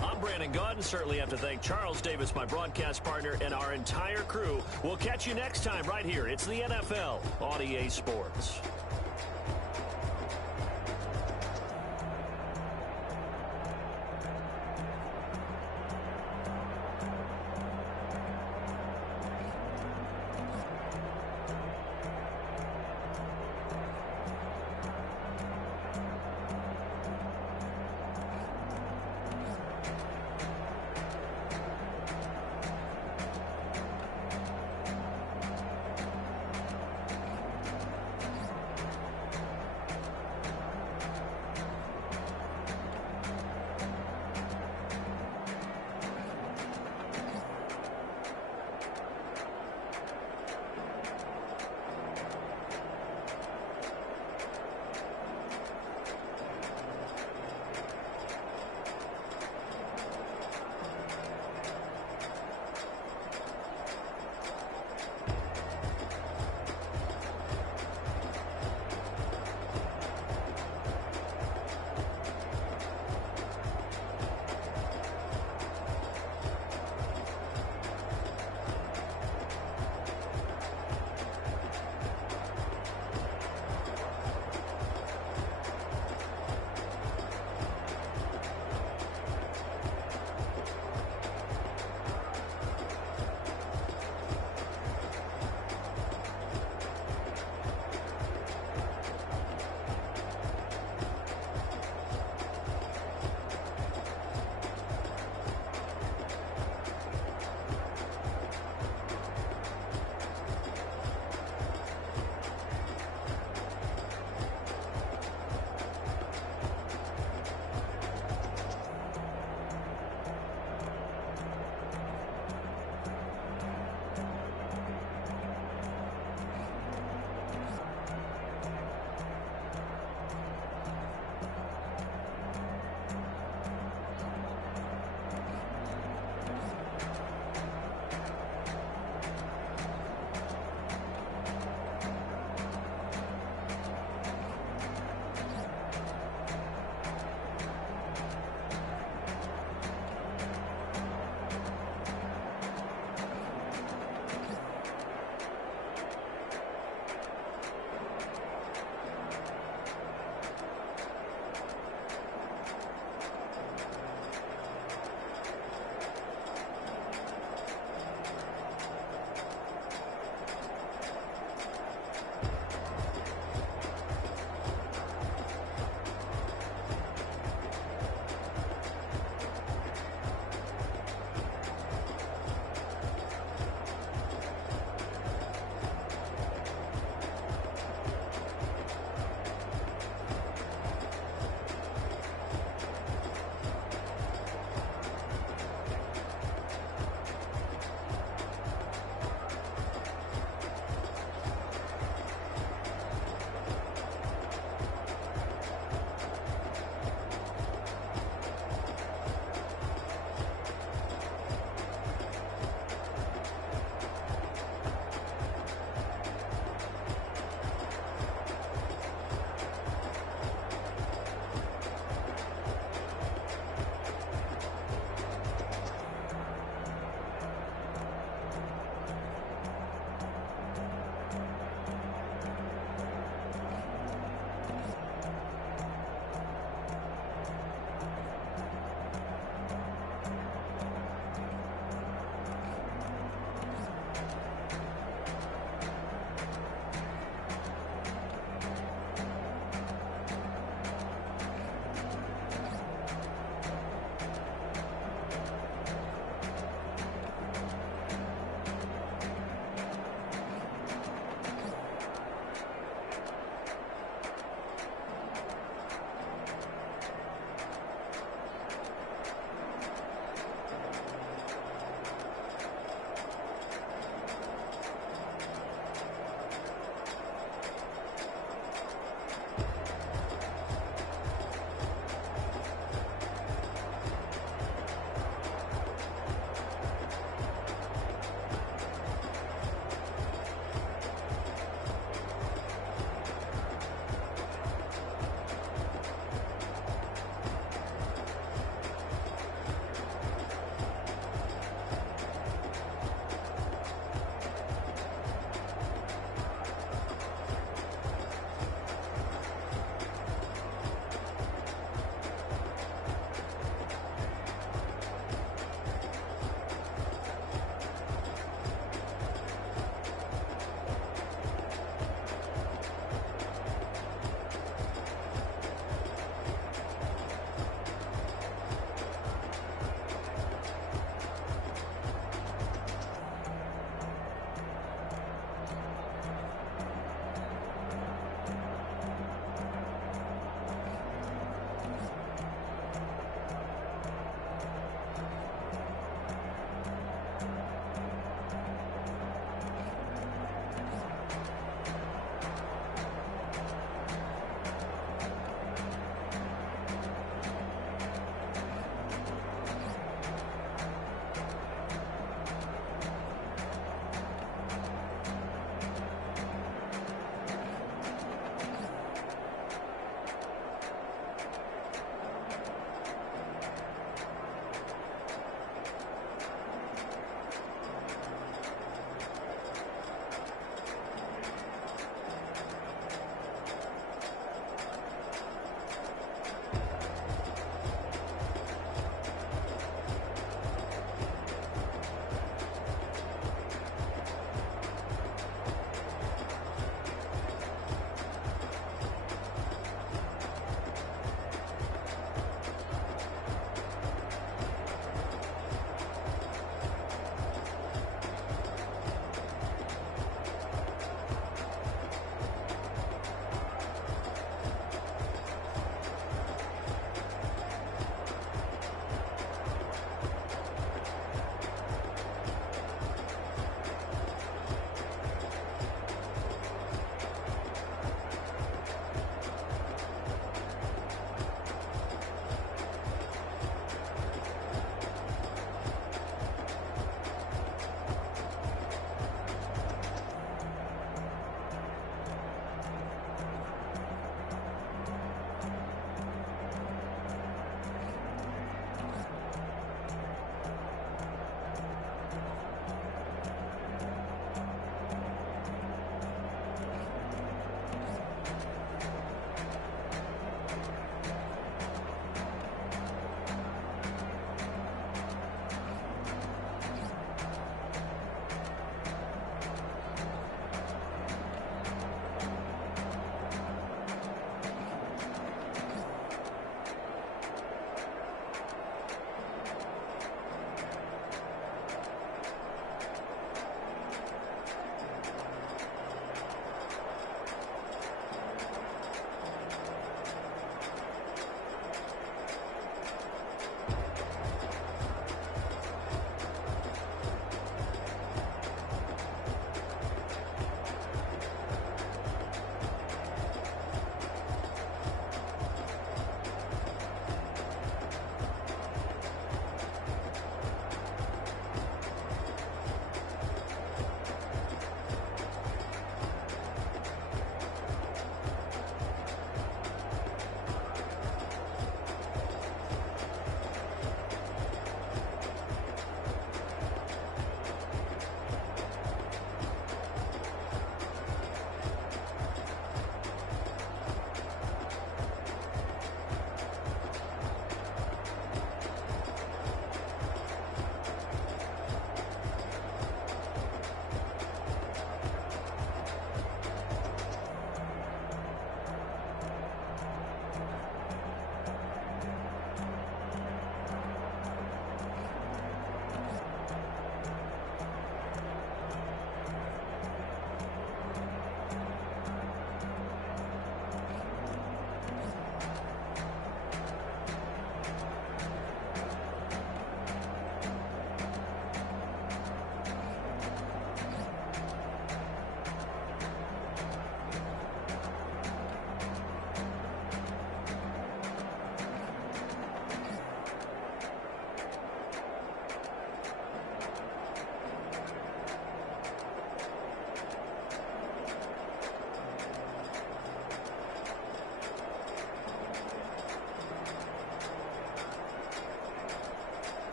I'm Brandon. Brandon Gaudin. Certainly have to thank Charles Davis, my broadcast partner, and our entire crew. We'll catch you next time right here. It's the NFL on EA Sports.